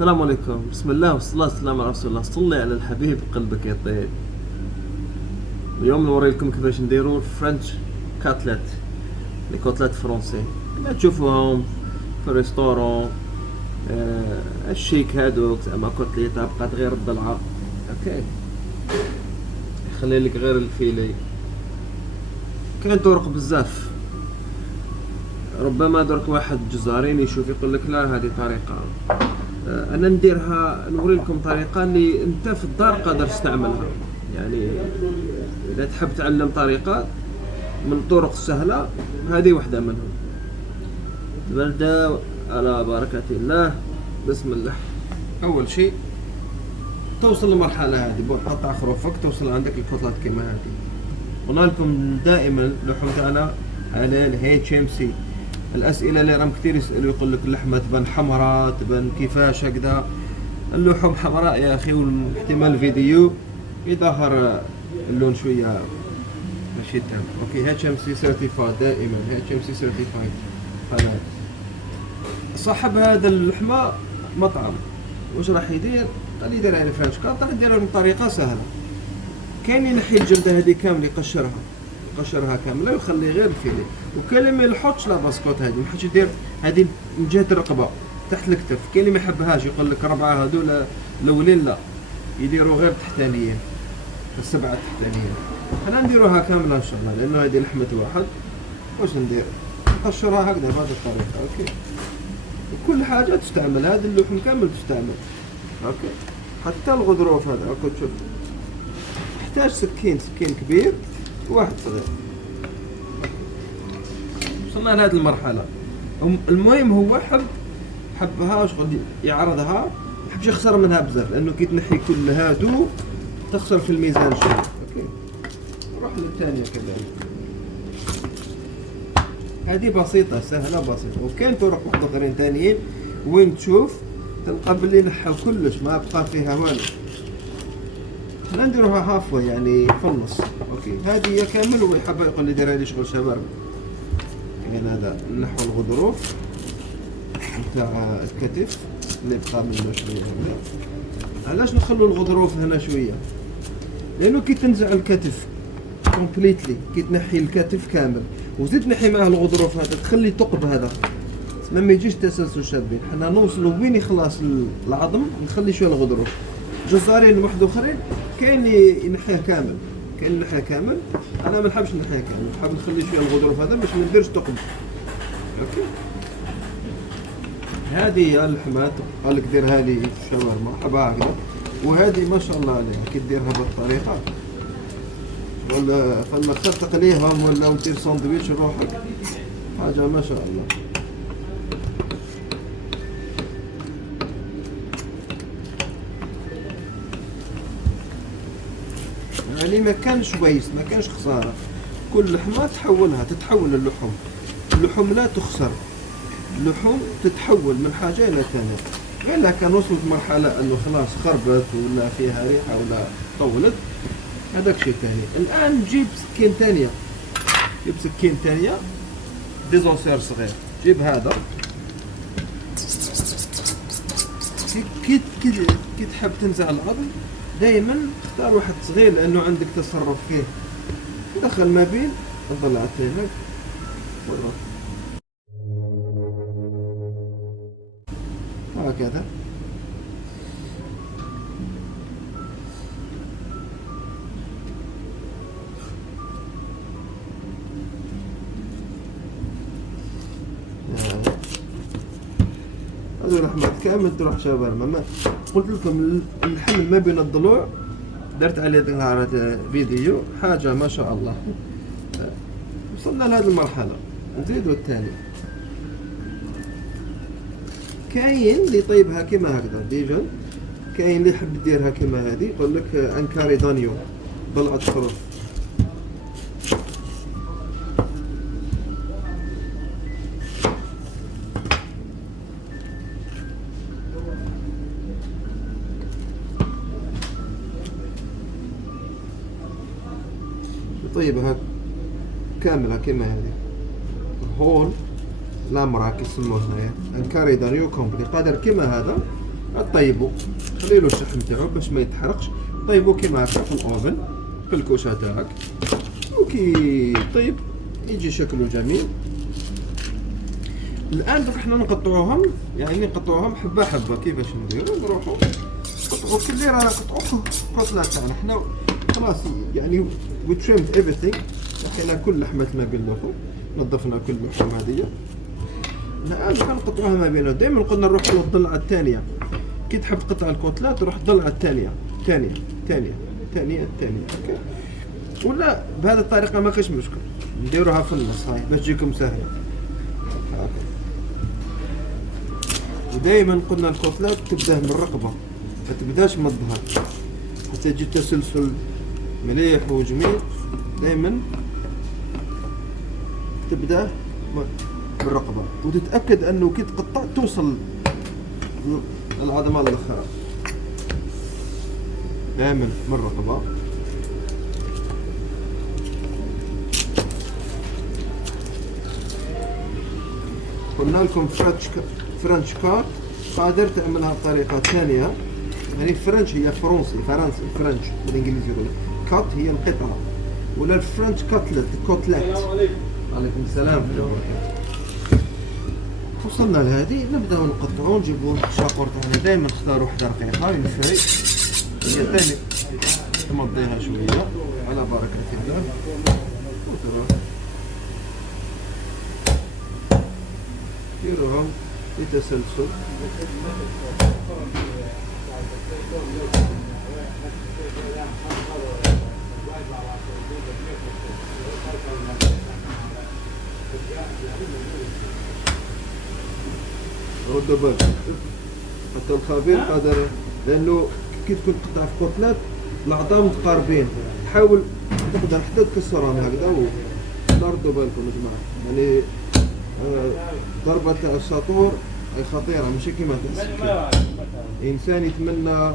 السلام عليكم، بسم الله والصلاة والسلام على رسول الله. صلي على الحبيب قلبك يطيب. اليوم نوري لكم كيفاش نديرو الفرنش كاتلت، لي كوتلات فرونسي كما تشوفوهم في الريستورون. الشيك هادوك زعما كوتليطة بقات غير الضلعة. اوكي، يخلي لك غير الفيلي. كاين طرق بزاف، ربما درك واحد جزارين يشوف يقول لك لا هذه طريقة. انا نديرها، نوري لكم طريقه اللي انت في الدار قادر تستعملها. يعني اذا تحب تعلم طريقه من الطرق السهله، هذه واحده منهم. نبدا على بركه الله. بسم الله. اول شيء توصل للمرحله هذه، تقطع خروفك توصل عندك الكتلات كما هذه. قلنا لكم دائما اللحوم تاعنا على الهيتش ام سي. الاسئله اللي راهم كثير يسالوا يقول لك اللحمه تبان حمراء، تبان كيفاش هكذا. اللحوم حمراء يا اخي، واحتمال الفيديو يظهر اللون شويه ماشي تمام. اوكي، اتش ام سي سيرتيفايد، دائما اتش ام سي سيرتيفايد. هذا صاحب هذا اللحمه مطعم، واش راح يدير؟ قال يدير على فرنش كات، راح يديرها بطريقه سهله. كاين ينحي الجلده هذه كامله، يقشرها كامله ويخلي غير الفيلي. وكاين اللي ما يحطش لا باسكوت هذه، ما حدش يدير هذه من جهه الرقبه تحت الكتف. كاين اللي ما يحبهاش يقول لك ربعه هذول الاولين لا، يديروا غير تحتانيين، السبعه التحتانيين. حنا نديروها كامله ان شاء الله، لانه هذه لحمه واحد. واش ندير؟ نقشرها هكذا بهذه الطريقه. اوكي، وكل حاجه تستعمل، هذا اللحم كامل تستعمل. اوكي، حتى الغضروف هذا راكم تشوف يحتاج سكين كبير وواحد صغير. وصلنا لهذه المرحلة. المهم هو حبها شغل يعرضها، ما حبش يخسر منها بزاف، لأنه كي تنحي كل هادو تخسر في الميزان شوية. اوكي، نروح للثانية كذلك. هذه بسيطة سهلة بسيطة. وكاين طرق واحد اخرين ثانيين وين تشوف تلقى باللي نحاو كلش ما بقى فيها والو. حنا نديروها هافوي، يعني في النص. اوكي، هذه هي كامل. ويحب يقول لي ديرها لي شغل شاورما. كاين هذا نحو الغضروف نتاع الكتف اللي بقى منه شويه هنا. علاش نخلو الغضروف هنا شويه؟ لانه كي تنزع الكتف كومبليتلي، كي تنحي الكتف كامل وزيد تنحي معاه الغضروف هذا، تخلي ثقب هذا ما يجيش تسلسل شابين. حنا نوصلوا وين يخلص العظم، نخلي شويه الغضروف. جزارين واحد اخرين كاين ينحيه كامل، انا ما نحبش نحيه كامل، نحب نخلي شويه الغضروف هذا باش ما نديرش ثقب. اوكي، هذه هي اللحمات. قال لك ديرها لي شاورما، حبها هكذا. وهذه ما شاء الله عليها كي ديرها بالطريقه، ولا فما تخرطق ليهم ولا دير ساندويتش روحك، حاجه ما شاء الله. يعني ما كانش ويست، ما كانش خساره. كل لحمه تتحول اللحوم لا تخسر. اللحوم تتحول من حاجه الى ثانيه. غير لا كان وصلت مرحله انه خلاص خربت ولا فيها ريحه ولا طولت، هذاك شيء ثاني. الان جيب سكين ثانيه، ديزونسير صغير. جيب هذا كي تحب تنزع العظم دائما اختار واحد صغير، لانه عندك تصرف فيه. دخل ما بين الضلعتين هكذا. هذو اللحمات كامل تروح شاورما. ما قلت لكم الحمل ما بين الضلوع، درت عليه ظهرت فيديو، حاجة ما شاء الله. وصلنا لهذه المرحلة. نزيدو الثاني. كاين اللي يطيبها كما هكذا ديجا، كاين اللي يحب يديرها كما هذه، يقول لك انكاري دانيو، ضلعة خروف. يطيبها كاملة كما هذه، هول لامراك يسموه هنايا، انكاري دانيو كومبلي. قادر كما هذا طيبوا، خليلو الشحم تاعو باش ما يتحرقش. طيبوا كيما هكا في الاوفن في الكوشه تاعك، وكي طيب يجي شكله جميل. الان دوك احنا نقطعوهم، يعني نقطعوهم حبه حبه. كيفاش نديرو؟ نروحو نقطعو كل رانا نقطعو الكتله تاعنا حنا خلاص، يعني we trimmed everything. حكينا كل لحمه ما قلنا نظفنا كل اللحوم هذه. الان نقطعوها ما بينهم. دائما قلنا نروحوا للضلعه الثانيه. كي تحب تقطع الكتلات تروح الضلعه الثانيه ثانيه ثانيه ثانيه ثانيه، اوكي. ولا بهذه الطريقه ما كاش مشكل، نديروها في النص هاي باش تجيكم سهله هكا. ودائما قلنا الكتلات تبدا من الرقبه، ما تبداش من الظهر حتى يجي تسلسل مليح وجميل. دائما تبدا بالرقبه، وتتاكد انه كي تقطع توصل العظمه الاخرى. دائما من الرقبه. قلنا لكم فرنش كات قادر تعملها بطريقه ثانيه. يعني فرنش هي فرنسي فرنش بالانجليزي يقولوا كات هي القطعه، ولا الفرنش كاتلت كوتلات. عليكم السلام. وصلنا لهذه نبداو نقطعو نجيبو الشاقور تاعنا. دائما نختارو حدا رقيقه ينفعي، هي ثاني تمضيها شويه على بركه الله. ديروهم بتسلسل. ردوا بالكم حتى الخبير قادر، لانه كي تكون تقطع في كتلات العظام متقاربين، تحاول تقدر حتى تكسرهم هكذا. ردوا بالكم يا جماعه، يعني ضربة تاع الساطور هي خطيرة، ماشي كيما تاع الإنسان يتمنى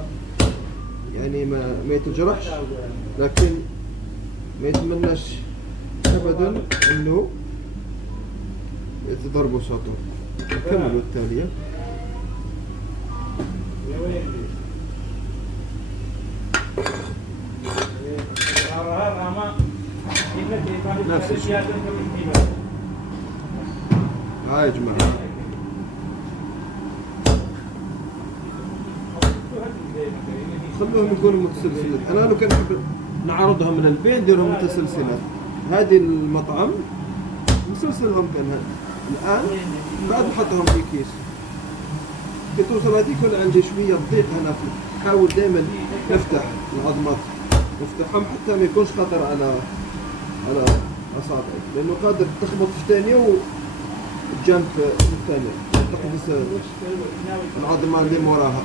يعني ما يتجرحش، لكن ما يتمناش أبدا إنه يتضربوا ساطور. نكملوا التالية. نفس الشيء. هاي يا جماعة خلوهم يكونوا متسلسلين. أنا لو كان نحب نعرضهم من البين نديرهم متسلسلات. هذه المطعم مسلسلهم كان هذا. الآن بعد نحطهم في كيس. كي توصل هذيك يكون عندي شوية ضيق هنا. حاول دائما نفتح العظمات، نفتحهم حتى ما يكونش خطر على أصابعي، لأنه قادر تخبط في ثانية والجنب الثانية تقفز العظمة اللي موراها.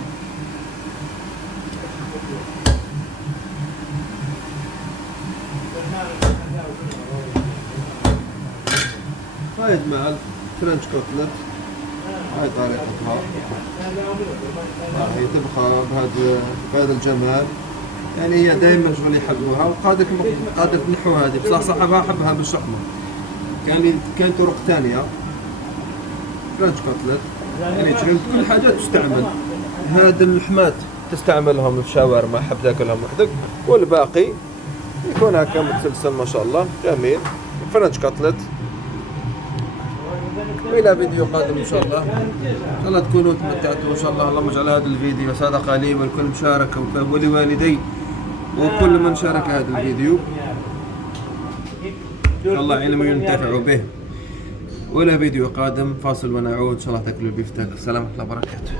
هاي يا جماعة الفرنش كوتلت، هاي طريقتها. هي تبقى بهذا الجمال. يعني هي دائما شغل يحبوها، وقادر تنحو هذه. بصح صاحبها حبها بالشحمة. كان طرق ثانية فرنش كوتلت، يعني كل حاجة تستعمل. هذا اللحمات تستعملهم في شاورما، حب تاكلهم وحدك، والباقي يكون هكا متسلسل ما شاء الله جميل. فرنش كوتلت. والى فيديو قادم ان شاء الله تكونوا تمتعتوا ان شاء الله. اللهم اجعل هذا الفيديو صدقه لي ولكل مشارك ولوالدي وكل من شارك هذا الفيديو، الله علم ينتفعوا به. والى فيديو قادم، فاصل ونعود ان شاء الله. تاكلوا البيفتك. السلام ورحمه الله وبركاته.